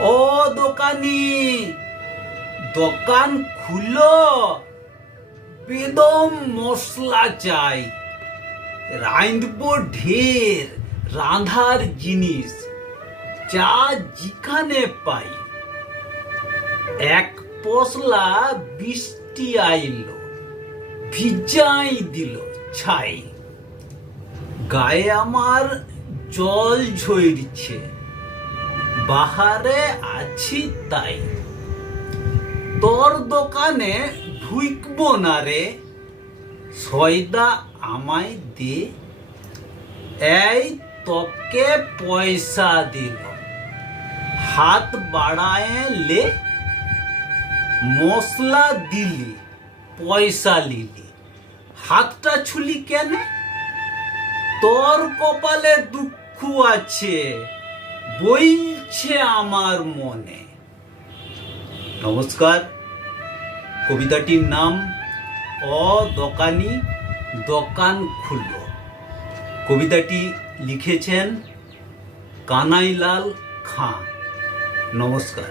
ও দোকানি, দোকান খুলো, বেদম মশলা চাই, রাঁধবো ঢের রাঁধার জিনিস, যা যেখানে পাই। এক পশলা বৃষ্টি আইলো, ভিজাই দিল ছাই, গায়ে আমার জল ঝরছে, বাহারে আছি তাই। তোর দোকানে ঢুকবো না রে, সয়দা আমায় দে, এই তোকে পয়সা দিল, হাত বাড়ায় লে, মশলা দিলি, পয়সা লিলি, হাতটা ছুলি কেন? তোর কপালে দুঃখ আছে, বইছে আমার মনে। নমস্কার, কবিতাটির নাম ও দোকানি, দোকান খুললো। কবিতাটি লিখেছেন কানাইলাল খাঁ। নমস্কার।